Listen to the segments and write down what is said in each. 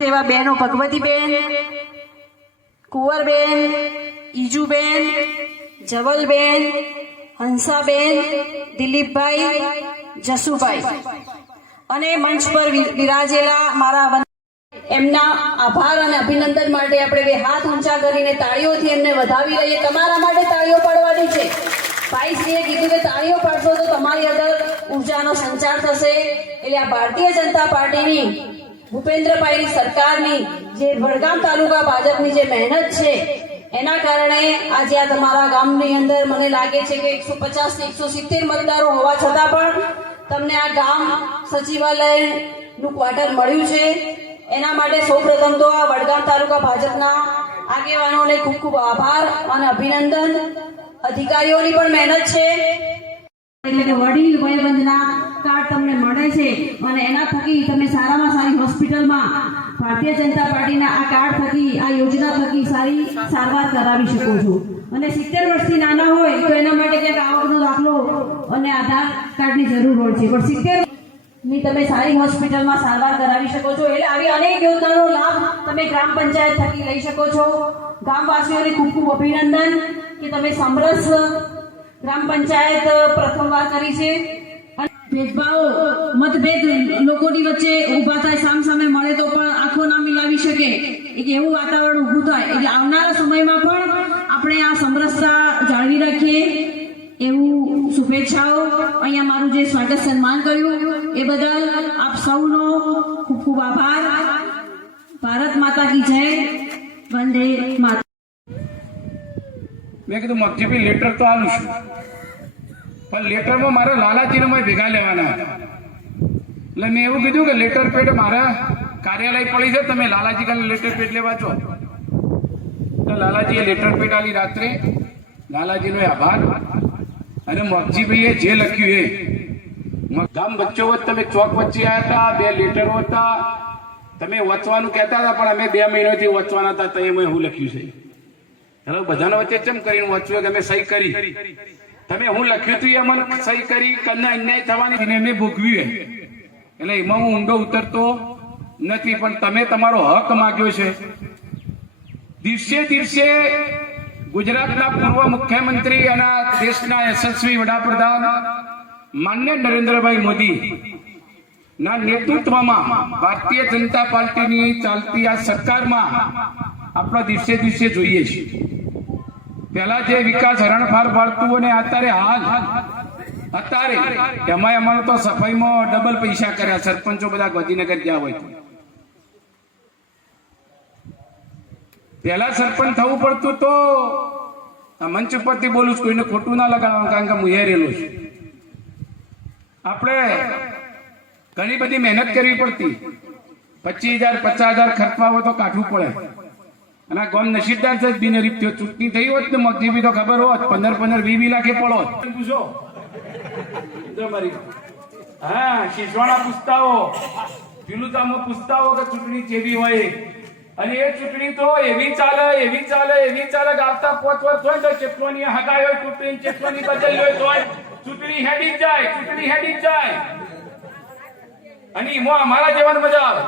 એવા બહેનો ભગવતીબેન કુંવરબેન, ઈજુબેન જવલબેન હંસાબેન, દિલીપભાઈ, જસુભાઈ. અને મંચ પર બિરાજેલા મારા એમના આભાર અને અભિનંદન માટે આપણે બે હાથ ઊંચા કરીને તાળીઓથી એમને વધાવી લઈએ. તમારા માટે તાળીઓ પાડવાની છે. ભાઈશ્રીએ કીધું કે તાળીઓ પાડશો તો તમારી અંદર ઉર્જાનો સંચાર થશે. એટલે આ ભારતીય જનતા પાર્ટીની ભૂપેન્દ્રભાઈની સરકારની જે વડગામ તાલુકા ભાજપની જે મહેનત છે, એના કારણે આજે આ તમારા ગામની અંદર મને લાગે છે કે એકસો પચાસથી એકસો સિત્તેર મતદારો હોવા છતાં પણ તમને આ ગામ સચિવાલયનું ક્વાર્ટર મળ્યું છે. એના માટે સૌપ્રથમ તો આ વડગામ તાલુકા ભાજપના આગેવાનોને ખૂબ ખૂબ આભાર અને અભિનંદન. અધિકારીઓની પણ મહેનત છે. એટલે કે વડીલ વયવંદના કાર્ડ તમને મળે છે અને એના થકી તમે સારામાં સારી હોસ્પિટલમાં ભારતીય જનતા પાર્ટીના આ કાર્ડ થકી, આ યોજના થકી સારી સારવાર કરાવી શકો છો. અને સિત્તેર વર્ષથી નાના હોય તો એના માટે ક્યાંક આવકનો દાખલો અને આધાર કાર્ડની જરૂર હોય છે. પણ સિત્તેરની તમે સારી હોસ્પિટલમાં સારવાર કરાવી શકો છો. એટલે આવી અનેક યોજનાનો લાભ તમે ગ્રામ પંચાયત થકી લઈ શકો છો. ગામવાસીઓને ખૂબ ખૂબ અભિનંદન કે તમે સમરસ ગ્રામ પંચાયત પ્રથમવાર કરી છે. ભેદભાવ, મતભેદ લોકોની વચ્ચે ઊભા થાય સામ સામે મળે તો પણ આંખો ના મિલાવી શકે. એક એવું વાતાવરણ ઊભું થાય. એટલે આવનારા સમયમાં પણ આપણે આ સમરસતા જાળવી રાખીએ. એવું શુભેચ્છાઓ. અહીંયા મારું જે સ્વાગત સન્માન કર્યું, એ બદલ આપ સૌનો ખૂબ ખૂબ આભાર. ભારત માતા કી જય. વંદે માતા મેં કીધું મધ્યપી લેટર તો આલું છું. પણ લેટરમાં મારે લાલાજીને ભેગા લેવાના. એટલે મેં એવું કીધું કે લેટર પેડ મારા કાર્યાલય પડી છે, તમે લાલાજી કાલે લેટર પેડ લેવા છો. તો લાલાજીએ લેટર પેડ આલી રાત્રે. લાલાજીનો આભાર. અને મગજીભાઈએ જે લખ્યું એ. ગામ વચ્ચો વચ્ચ તમે ચોક વચ્ચે આવ્યા હતા બે લેટરો હતા. તમે વચવાનું કહેતા હતા, પણ અમે બે મહિનાથી વચવાના હતા, તો એમાં હું લખ્યું છે. હેલો બધાના વચ્ચે ચમ કરીને વાંચવું કે અમે સહી કરી? તમે હું લખ્યું હતું એ મને સહી કરી કરના અન્યાય થવાની એમને ભોગવ્યું એટલે એમાં હું ઊંડો ઉતરતો નથી, પણ તમે તમારો હક માગ્યો છે. દિવસે દિવસે ગુજરાતના પૂર્વ મુખ્યમંત્રી અને દેશના યશસ્વી વડાપ્રધાન માન્ય નરેન્દ્રભાઈ મોદી ના નેતૃત્વમાં ભારતીય જનતા પાર્ટીની ચાલતી આ સરકારમાં આપણે દિવસે દિવસે જોઈએ છીએ પહેલા જે વિકાસ હરણફાર ફાળતું અને અત્યારે હાલ, અત્યારે એમાં અમારે તો સફાઈમાં ડબલ પૈસા કર્યા, સરપંચો બધા ગાંધીનગર ગયા હોય. પહેલા સરપંચ થવું પડતું તો મંચ ઉપરથી બોલું છું, કોઈને ખોટું ના લગાવવાનું, કારણ કે હું હેરેલો છું. આપણે ઘણી બધી મહેનત કરવી પડતી. પચીસ હજાર, પચાસ હજાર ખર્ચવા હોય તો કાઢવું પડે. અને આ ગામ નસીબદાર છે જ બિનહરીફ થયો ચૂંટણી થઈ હોત ને મગજીબી તો ખબર હોત, પંદર પંદર વી વી લાખે પડો પૂછો. જો મારી. હા શીશવાણા પૂછતાઓ પિલુતામાં પૂછતાઓ કે ચૂંટણી કેવી હોય. અને એ ચૂંટણી તો એવી ચાલે એવી ચાલે એવી ચાલે કે આવતા પોચ વર્ષ હોય તો ચેતવાની હગાઈ હોય, ચૂંટણી ચેતવાની બદલી હોય તોય ચૂંટણી હેડી જ જાય, ચૂંટણી હેડી જ જાય. અને એમાં અમારા જેવાને મજા આવે.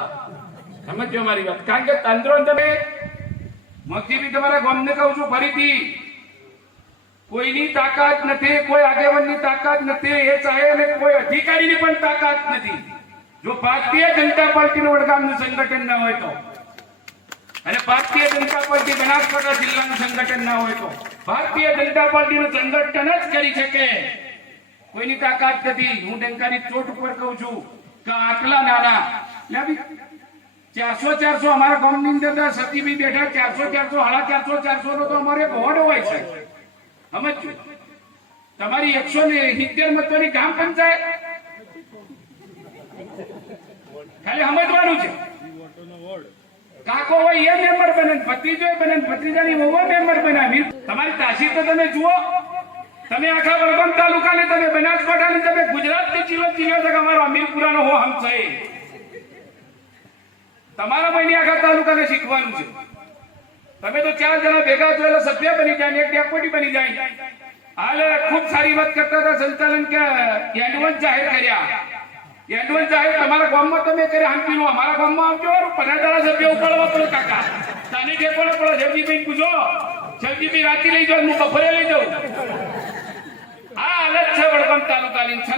સમજો મારી વાત? કારણ કે તંત્રો તમે મગજીબી, તમારા ગામને કહું છું, ફરીથી. કોઈની તાકાત નથી, કોઈ આગેવાનની તાકાત નથી, એ ચાહે અને કોઈ અધિકારીની પણ તાકાત નથી. જો ભારતીય જનતા પાર્ટીનું વડગામનું સંગઠન ના હોય તો. અને ભારતીય જનતા પાર્ટી બનાસકાંઠા જિલ્લાનું સંગઠન ના હોય તો. ભારતીય જનતા પાર્ટીનું સંગઠન જ કરી શકે. કોઈની તાકાત નથી. હું ડંકાની ચોટ ઉપર કહું છું કે આટલા નાના. ચારસો ચારસો અમારા ગામની અંદર સતીબી બેઠા, ચારસો ચારસો હાડા ચારસો ચારસો નો તો અમારે હોડ હોય છે. સમજજો તમારી એકસો ને સિત્તેર મતોની ગામ પંચાયત. ખાલી સમજવાનું છે. કાકો હોય એ મેમ્બર બને, ભત્રીજો બને, ભત્રીજાની વહુ મેમ્બર બનાવી તમારી તાસીર તો તમે જુઓ, તમે આખા વડગામ તાલુકાને તમે બનાસકાંઠાને તમે ગુજરાતની જિલ્લો કે અમારો અમીરપુરાનો હો હમ છે તમારા મહિને આખા તાલુકાને શીખવાનું છે. તમે તો ચાર જણા ભેગા થયેલા સભ્ય બની જાય એક ડેપ્યુટી બની જાય. હાલ, ખૂબ સારી વાત કરતા હતા સંચાલન કે એડવાન્સ જાહેર કર્યા. એડવાન્સ જાહેર તમારા ગામમાં તમે કરે હાંકીનું અમારા ગામમાં આવજો દાડા સભ્ય ઉપાડવા પડે, કાકા. તને જે પડે પડો જગજીભાઈ પૂછો. જગજીભાઈ રાતી લઈ જાઓ હું બપોરે લઈ જાઉં. આ હાલત છે વડગામ તાલુકાની. છે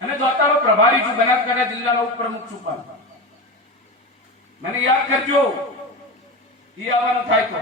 અને દોતારો પ્રભારી છું, બનાસકાંઠા જિલ્લાનો ઉપપ્રમુખ છું પણ. મને યાદ કરજો. એ આવવાનું થાય તો.